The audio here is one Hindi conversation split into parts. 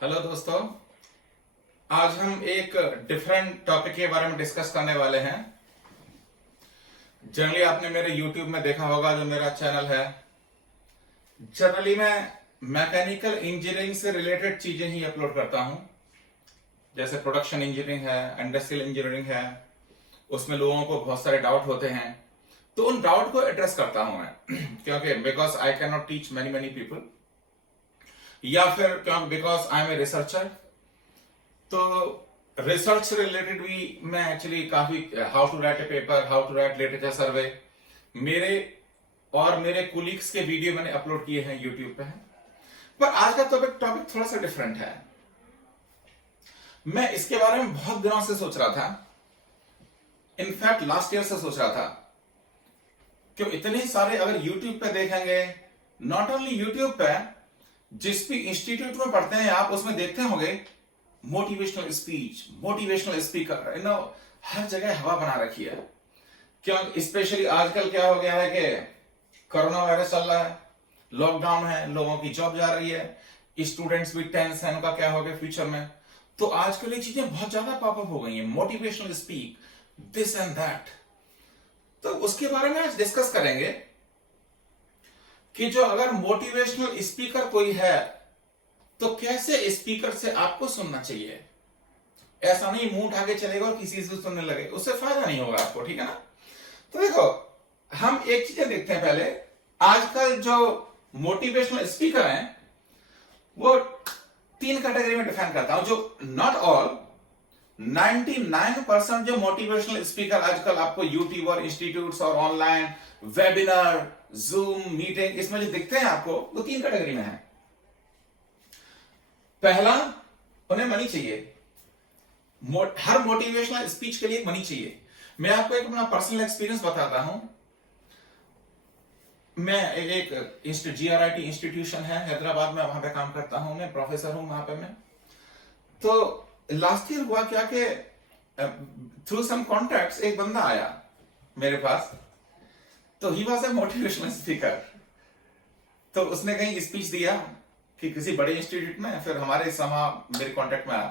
हेलो दोस्तों। आज हम एक डिफरेंट टॉपिक के बारे में डिस्कस करने वाले हैं। जनरली आपने मेरे YouTube में देखा होगा, जो मेरा चैनल है, जनरली मैं मैकेनिकल इंजीनियरिंग से रिलेटेड चीजें ही अपलोड करता हूं। जैसे प्रोडक्शन इंजीनियरिंग है, इंडस्ट्रियल इंजीनियरिंग है, उसमें लोगों को बहुत सारे डाउट होते हैं, तो उन डाउट को एड्रेस करता हूं मैं क्योंकि because I can not teach many many people, या फिर क्योंकि because I am a researcher. तो रिसर्च से रिलेटेड भी मैं एक्चुअली काफी how to write a paper, how to write literature survey, मेरे और मेरे कोलीग्स के वीडियो मैंने अपलोड किए हैं यूट्यूब पे। पर आज का टॉपिक थोड़ा सा डिफरेंट है। मैं इसके बारे में बहुत दिनों से सोच रहा था, इनफैक्ट लास्ट ईयर से सोच रहा था कि इतने सारे अगर यूट्यूब पे देखेंगे, नॉट ओनली यूट्यूब पे, जिस भी इंस्टीट्यूट में पढ़ते हैं आप, उसमें देखते होंगे मोटिवेशनल स्पीच, मोटिवेशनल स्पीकर, हर जगह हवा बना रखी है। क्यों? स्पेशली आजकल क्या हो गया है कि कोरोना वायरस चल रहा है, लॉकडाउन है, लोगों की जॉब जा रही है, स्टूडेंट्स भी टेंस है, उनका क्या होगा फ्यूचर में। तो आजकल ये चीजें बहुत ज्यादा पॉपअप हो गई हैं, motivational speak, this and that. तो उसके बारे में आज डिस्कस करेंगे कि जो अगर मोटिवेशनल स्पीकर कोई है तो कैसे स्पीकर से आपको सुनना चाहिए। ऐसा नहीं मुंह उठा के चलेगा और किसी से सुनने लगे, उससे फायदा नहीं होगा आपको, ठीक है ना। तो देखो, हम एक चीज देखते हैं पहले। आजकल जो मोटिवेशनल स्पीकर हैं वो तीन कैटेगरी में डिफाइन करता हूं। जो नॉट ऑल, 99% जो मोटिवेशनल स्पीकर आजकल आपको यूट्यूब और इंस्टीट्यूट्स और ऑनलाइन वेबिनार, जूम मीटिंग, इसमें जो दिखते हैं आपको, वो तीन कैटेगरी में है। पहला, उन्हें मनी चाहिए। हर मोटिवेशनल स्पीच के लिए मनी चाहिए। मैं आपको एक अपना पर्सनल एक्सपीरियंस बताता हूं। मैं एक GRIT इंस्टीट्यूशन है हैदराबाद में, वहां पे काम करता हूं, मैं प्रोफेसर हूं वहां पे मैं। तो लास्ट ईयर हुआ क्या कि थ्रू सम कॉन्टैक्ट्स एक बंदा आया मेरे पास। तो he was a motivational speaker. तो उसने कहीं स्पीच दिया कि किसी बड़े इंस्टीट्यूट में, फिर हमारे मेरे कांटेक्ट में आया,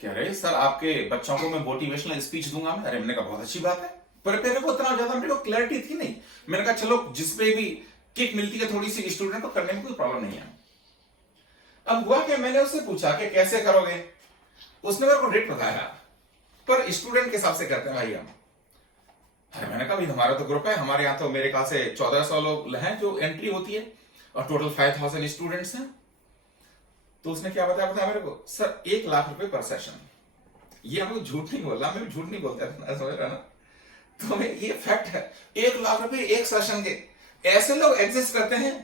कह रहे सर आपके बच्चों को मैं मोटिवेशनल स्पीच दूंगा मैं। अरे मैंने कहा बहुत अच्छी बात है, पर मेरे को इतना ज्यादा मेरे को क्लैरिटी थी नहीं। मैंने कहा चलो जिसपे भी किक मिलती है थोड़ी सी, स्टूडेंट को करने में कोई प्रॉब्लम नहीं है। अब हुआ कि मैंने उससे पूछा कि कैसे करोगे। उसने मेरे को रेट बताया, पर स्टूडेंट के हिसाब से करते हैं भाई हम। अरे मैंने कहा भाई हमारा तो ग्रुप है, हमारे यहाँ तो मेरे ख्याल से 1400 लोग हैं जो एंट्री होती है, और टोटल 5000 स्टूडेंट्स हैं। तो उसने क्या बताया मेरे को, सर 1 लाख रुपए पर सेशन। ये हमको झूठ नहीं बोल रहा, मैं झूठ नहीं बोलता था, समझ रहा ना। तो ये फैक्ट है, 1 लाख रुपए एक सेशन के। ऐसे लोग एग्जिस्ट करते हैं।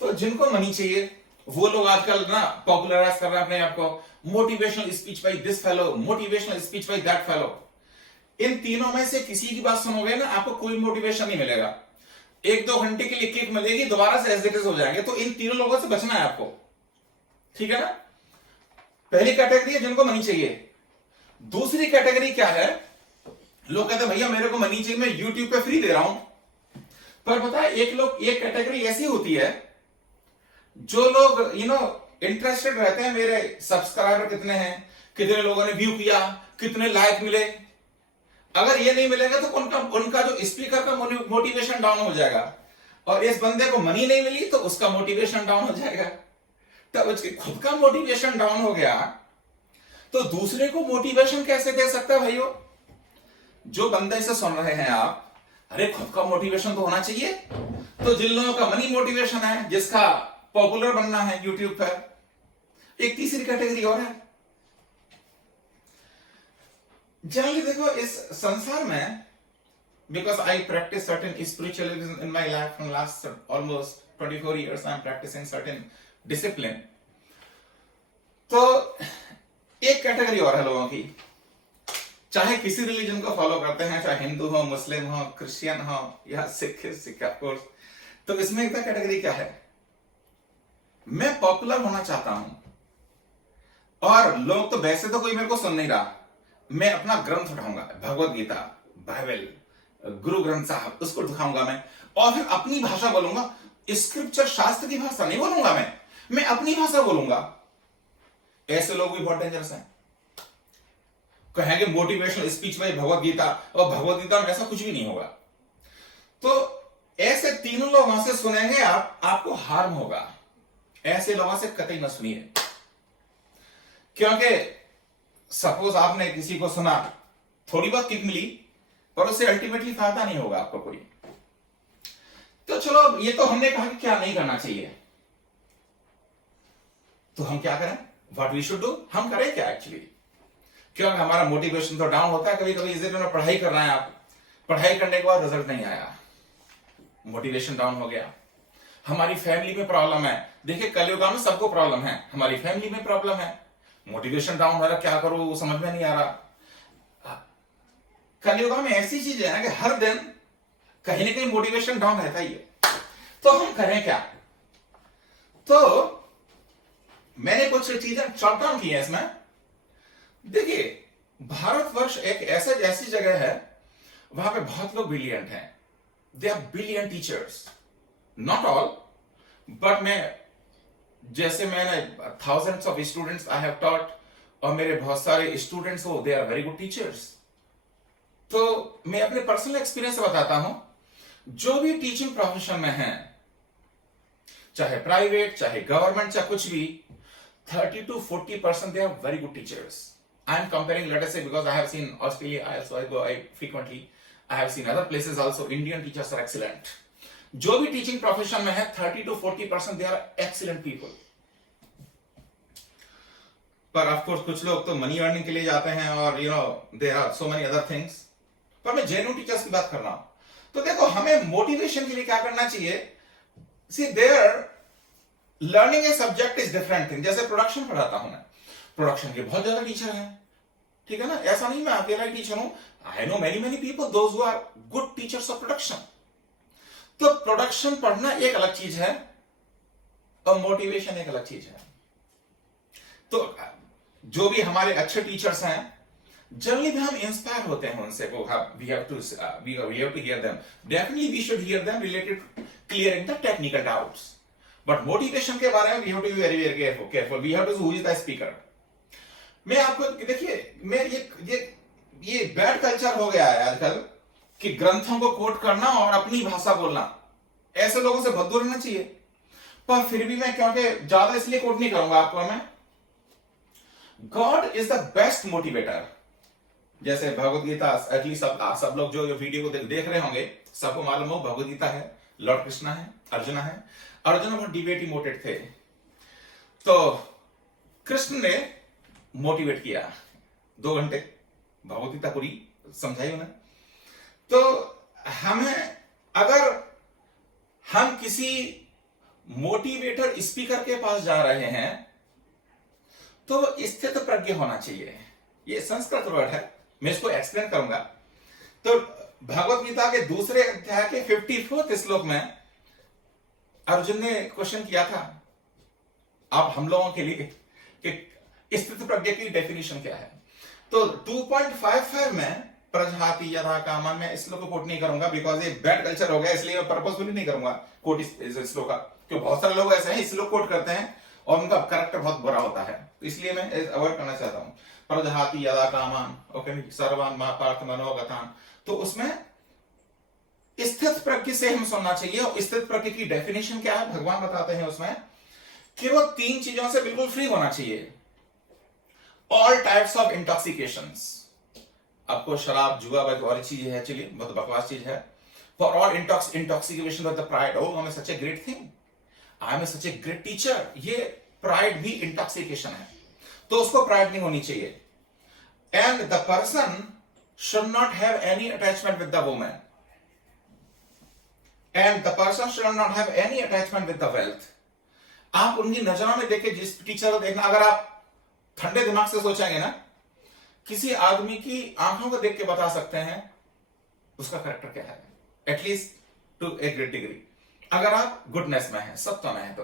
तो जिनको मनी चाहिए वो लोग आजकल ना पॉपुलराइज कर रहे हैं अपने आप को, motivational speech by this fellow, motivational speech by that fellow. इन तीनों में से किसी की बात सुनोगे ना, आपको कोई मोटिवेशन नहीं मिलेगा। 1-2 घंटे के लिए किक मिलेगी, दोबारा से एज इट इज हो जाएंगे। तो इन तीनों लोगों से बचना है आपको, ठीक है ना। पहली कैटेगरी है जिनको मनी चाहिए। दूसरी कैटेगरी क्या है, लोग कहते हैं भैया मेरे को मनी चाहिए, मैं यूट्यूब पे फ्री दे रहा हूं। पर पता है एक कैटेगरी ऐसी होती है, जो लोग इंटरेस्टेड रहते हैं मेरे सब्सक्राइबर कितने हैं, कितने लोगों ने व्यू किया, कितने लाइक मिले। अगर ये नहीं मिलेगा तो उनका जो स्पीकर का मोटिवेशन डाउन हो जाएगा, और इस बंदे को मनी नहीं मिली तो उसका मोटिवेशन डाउन हो जाएगा। तब उसकी खुद का मोटिवेशन डाउन हो गया तो दूसरे को मोटिवेशन कैसे दे सकता है भाइयों। जो बंदे इसे सुन रहे हैं आप, अरे खुद का मोटिवेशन तो होना चाहिए। तो जिन लोगों का मनी मोटिवेशन है, जिसका पॉपुलर बनना है यूट्यूब पर। एक तीसरी कैटेगरी और है। जनरली देखो, इस संसार में, because I practice certain spiritualism in my life from last almost 24 years I am practicing certain discipline. तो एक कैटेगरी और है लोगों की, चाहे किसी रिलीजन को फॉलो करते हैं, चाहे हिंदू हो, मुस्लिम हो, क्रिश्चियन हो, या सिख ऑफ कोर्स। तो इसमें एक कैटेगरी क्या है, मैं पॉपुलर होना चाहता हूं, और लोग तो वैसे तो कोई मेरे को सुन नहीं रहा, मैं अपना ग्रंथ उठाऊंगा, भगवत गीता, बाइबल, गुरु ग्रंथ साहब, उसको दिखाऊंगा मैं, और फिर अपनी भाषा बोलूंगा। स्क्रिप्चर, शास्त्र की भाषा नहीं बोलूंगा मैं अपनी भाषा बोलूंगा। ऐसे लोग भी बहुत डेंजरस हैं। कहेंगे मोटिवेशनल स्पीच में भगवत गीता, और भगवत गीता में ऐसा कुछ भी नहीं होगा। तो ऐसे तीनों लोग वहां से सुनेंगे, आपको हार्म होगा। ऐसे लोगों से कतई न सुनिए, क्योंकि सपोज आपने किसी को सुना, थोड़ी बहुत किक मिली, पर उससे अल्टीमेटली फायदा नहीं होगा आपको कोई। तो चलो, ये तो हमने कहा कि क्या नहीं करना चाहिए, तो हम क्या करें, व्हाट वी शुड डू, हम करें क्या एक्चुअली। क्योंकि हमारा मोटिवेशन तो डाउन होता है कभी कभी। इस दिन पढ़ाई कर रहे हैं आप, पढ़ाई करने के बाद रिजल्ट नहीं आया, मोटिवेशन डाउन हो गया। हमारी फैमिली में प्रॉब्लम है, देखिए कलयुग में सबको प्रॉब्लम है, हमारी फैमिली में प्रॉब्लम है, मोटिवेशन डाउन हो रहा, क्या करूं समझ में नहीं आ रहा। कलयुग में ऐसी चीज है ना कि हर दिन कहीं ना कहीं मोटिवेशन डाउन रहता ही है। तो हम करें क्या। तो मैंने कुछ चीजें शॉर्ट डाउन की है इसमें। देखिए, भारतवर्ष एक ऐसी जगह है, वहां पे बहुत लोग ब्रिलियंट हैं, they are brilliant teachers, not all, but मैंने thousands of students I have taught, और मेरे बहुत सारे स्टूडेंट्स हो, they are very good teachers. तो मैं अपने पर्सनल एक्सपीरियंस से बताता हूं, जो भी टीचिंग प्रोफेशन में है, चाहे प्राइवेट चाहे गवर्नमेंट चाहे कुछ भी, 30 to 40% they are very good teachers. I am comparing, let us say, because I have seen Australia, I frequently, I have seen other places also, Indian teachers are excellent. जो भी टीचिंग प्रोफेशन में है, 30 to 40% they are excellent people. पर ऑफ कोर्स कुछ लोग तो मनी अर्निंग के लिए जाते हैं, और there are so many other things. पर मैं जेन्युइन टीचर्स की बात कर रहा हूं। तो देखो, हमें मोटिवेशन के लिए क्या करना चाहिए। See, learning a subject is different thing. जैसे प्रोडक्शन पढ़ाता हूं मैं, प्रोडक्शन के बहुत ज्यादा टीचर हैं, ठीक है ना, ऐसा नहीं मैं अकेला ही टीचर हूं। I know many people those who are good teachers of production. तो प्रोडक्शन पढ़ना एक अलग चीज है, और मोटिवेशन एक अलग चीज है। तो जो भी हमारे अच्छे टीचर्स हैं, जनरली हम इंस्पायर होते हैं उनसे, we have to hear them, definitely we should hear them related clearing the technical doubts. But motivation के बारे में we have to be very very careful, we have to who is the speaker. मैं आपको देखिए, मैं ये बैड कल्चर हो गया है आजकल कि ग्रंथों को कोट करना और अपनी भाषा बोलना। ऐसे लोगों से बहुत दूर रहना चाहिए। पर फिर भी मैं, क्योंकि ज्यादा इसलिए कोट नहीं करूंगा आपको, मैं God is the best motivator. जैसे भगवत गीता, एटलीस्ट सब लोग जो वीडियो को देख रहे होंगे, सबको मालूम हो भगवत गीता है, लॉर्ड कृष्णा है, अर्जुना है। अर्जुन बहुत डिबेट मोटेड थे, तो कृष्ण ने मोटिवेट किया 2 घंटे, भगवत गीता पूरी समझाई उन्हें। तो हमें, अगर हम किसी मोटिवेटर स्पीकर के पास जा रहे हैं, तो स्थित प्रज्ञ होना चाहिए। ये संस्कृत वर्ड है, मैं इसको एक्सप्लेन करूंगा। तो भगवत गीता के दूसरे अध्याय के 54 श्लोक में अर्जुन ने क्वेश्चन किया था, आप हम लोगों के लिए कि स्थित प्रज्ञ की डेफिनेशन क्या है। तो 2.55 में प्रजहाति यथा कामन, मैं इस श्लोक को कोट नहीं करूंगा बिकॉज ये बैड कल्चर हो गया, इसलिए मैं पर्पसफुली नहीं करूंगा कोट इस श्लोक का, क्योंकि बहुत सारे लोग ऐसे हैं इस श्लोक कोट करते हैं और उनका कैरेक्टर बहुत बुरा होता है, तो इसलिए मैं अवॉइड करना चाहता हूं। प्रजहाति यदा कामान, ओके, सर्वान महापार्थ मनोगतान, तो उसमें स्थित प्रज्ञ से हम सुनना चाहिए। और स्थित प्रज्ञ की डेफिनेशन क्या है, भगवान बताते हैं उसमें कि वो 3 चीजों से बिल्कुल फ्री होना चाहिए। ऑल टाइप्स ऑफ इंटॉक्सिकेशंस, आपको शराब जुआ और चीज है, चलिए बहुत बकवास चीज है। For all intoxication of the pride, oh I am such a great thing, I am such a great teacher, ये प्राइड भी इंटॉक्सिकेशन है, तो उसको प्राइड नहीं होनी चाहिए। And the person should not have any attachment with the woman, and the person should not have any attachment with the wealth. आप उनकी नजरों में देखे, जिस टीचर को देखना, अगर आप ठंडे दिमाग से सोचेंगे ना, किसी आदमी की आंखों को देख के बता सकते हैं उसका कैरेक्टर क्या है, at least to a great degree, अगर आप गुडनेस में है, सत्य में है।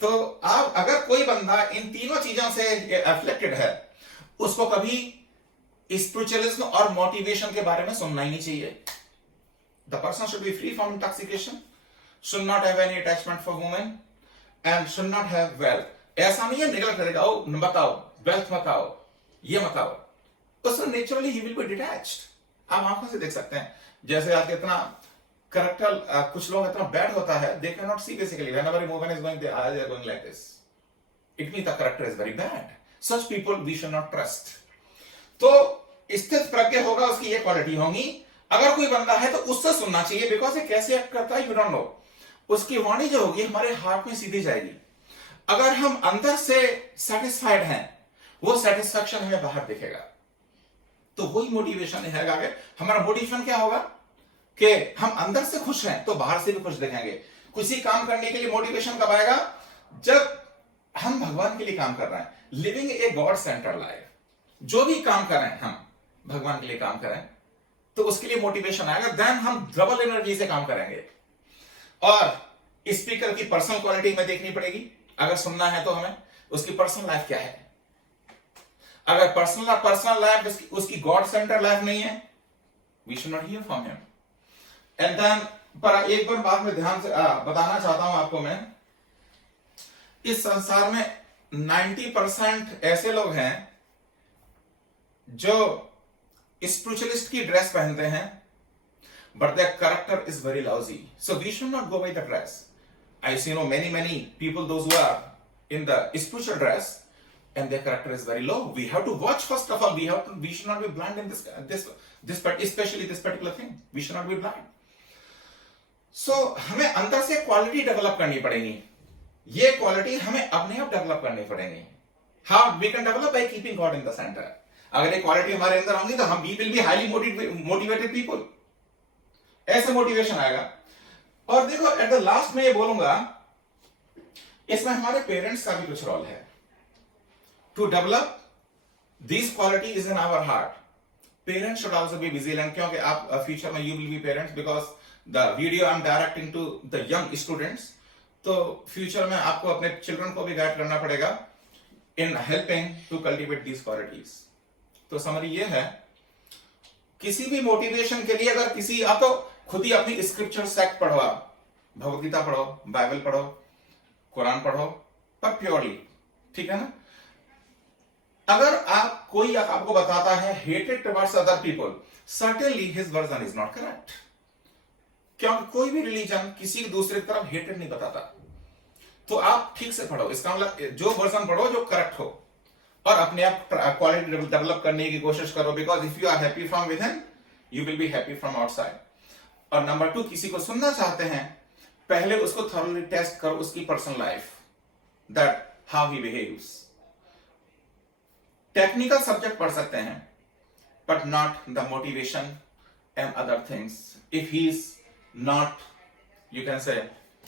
तो आप, अगर कोई बंदा इन तीनों चीजों से अफेक्टेड है, उसको कभी स्पिरिचुअलिज्म और मोटिवेशन के बारे में सुनना ही नहीं चाहिए। The person should be free from intoxication, should not have any attachment for women, and should not have wealth. ऐसा नहीं है निगल करेगा, ओ बताओ वेल्थ बताओ, ये बताओ, तो naturally he will be detached. आप आंखों से देख सकते हैं, जैसे आज इतना करेक्टर कुछ लोग इतना बैड होता है, they can not see basically whenever a movement is going, they are going like this, it means the character is very bad. Such people we should not trust. तो स्थित प्रज्ञ होगा, उसकी ये क्वालिटी होगी। अगर कोई बंदा है तो उससे सुनना चाहिए, बिकॉज ये कैसे एक्ट करता है यू डोंट नो। उसकी वाणी जो होगी हमारे हार्ट में सीधी जाएगी। अगर हम अंदर से सेटिस्फाइड हैं, वो सेटिस्फैक्शन हमें बाहर दिखेगा, तो वही मोटिवेशन है। आगे हमारा मोटिवेशन क्या होगा कि हम अंदर से खुश हैं तो बाहर से भी खुश दिखेंगे। किसी काम करने के लिए मोटिवेशन कब आएगा? जब हम भगवान के लिए काम कर रहे हैं, living a god centre life. जो भी काम करें हम भगवान के लिए काम करें तो उसके लिए मोटिवेशन आएगा, देन हम डबल एनर्जी से काम करेंगे। और स्पीकर की पर्सनल क्वालिटी में देखनी पड़ेगी, अगर सुनना है तो हमें उसकी पर्सनल लाइफ क्या है। अगर पर्सनल लाइफ उसकी गॉड सेंटर लाइफ नहीं है, we should not hear from him. And then पर एक बार बात में ध्यान से बताना चाहता हूं आपको मैं, इस संसार में 90% ऐसे लोग हैं जो स्पिरिचुअलिस्ट की ड्रेस पहनते हैं, but their character is very lousy. So we should not go by the dress. I see many people, those who are in the spiritual dress, and their character is very low. We have to watch first of all. We should not be blind in this especially this particular thing. We should not be blind. So हमें अंदर से क्वालिटी डेवलप करनी पड़ेगी। ये क्वालिटी हमें अपने आप डेवलप करनी पड़ेगी। How we can develop by keeping God in the center. अगर ये क्वालिटी हमारे अंदर होंगी तो हम we will be highly motivated people. ऐसे मोटिवेशन आएगा। और देखो एट द लास्ट में ये बोलूंगा, इसमें हमारे पेरेंट्स का भी कुछ रोल है to develop this quality is in our heart. Parents should also be vigilant, क्योंकि आप फ्यूचर में you will be parents, because the video I am directing to the young students. तो फ्यूचर में आपको अपने चिल्ड्रन को भी गाइड करना पड़ेगा in helping to cultivate these qualities. तो समरी ये है, किसी भी मोटिवेशन के लिए अगर किसी आप तो खुद ही अपनी स्क्रिप्चर सेक्ट पढ़ो, आप भगवत गीता पढ़ो, बाइबल पढ़ो, कुरान पढ़ो, पर प्योरली, ठीक है ना। अगर आप कोई आपको बताता है hated towards other people, certainly his version is not correct, क्योंकि कोई भी रिलीजन किसी दूसरे की तरफ हेटेड नहीं बताता। तो आप ठीक से पढ़ो, इसका मतलब जो वर्जन पढ़ो जो करेक्ट हो, और अपने आप क्वालिटी डेवलप करने की कोशिश करो, because if you are happy from with him you will be happy from outside. और नंबर 2, किसी को सुनना चाहते हैं, पहले उसको थॉरली टेस्ट करो, उसकी personal life, that how he behaves. Technical subject पढ़ सकते हैं, but not the motivation and other things. If he is not, you can say,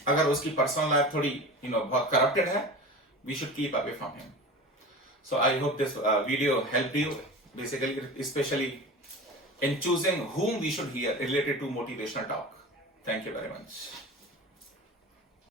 अगर उसकी पर्सनल लाइफ थोड़ी बहुत करप्टेड है, we should keep away from him. So I hope this video helped you, basically, especially in choosing whom we should hear related to motivational talk. Thank you very much.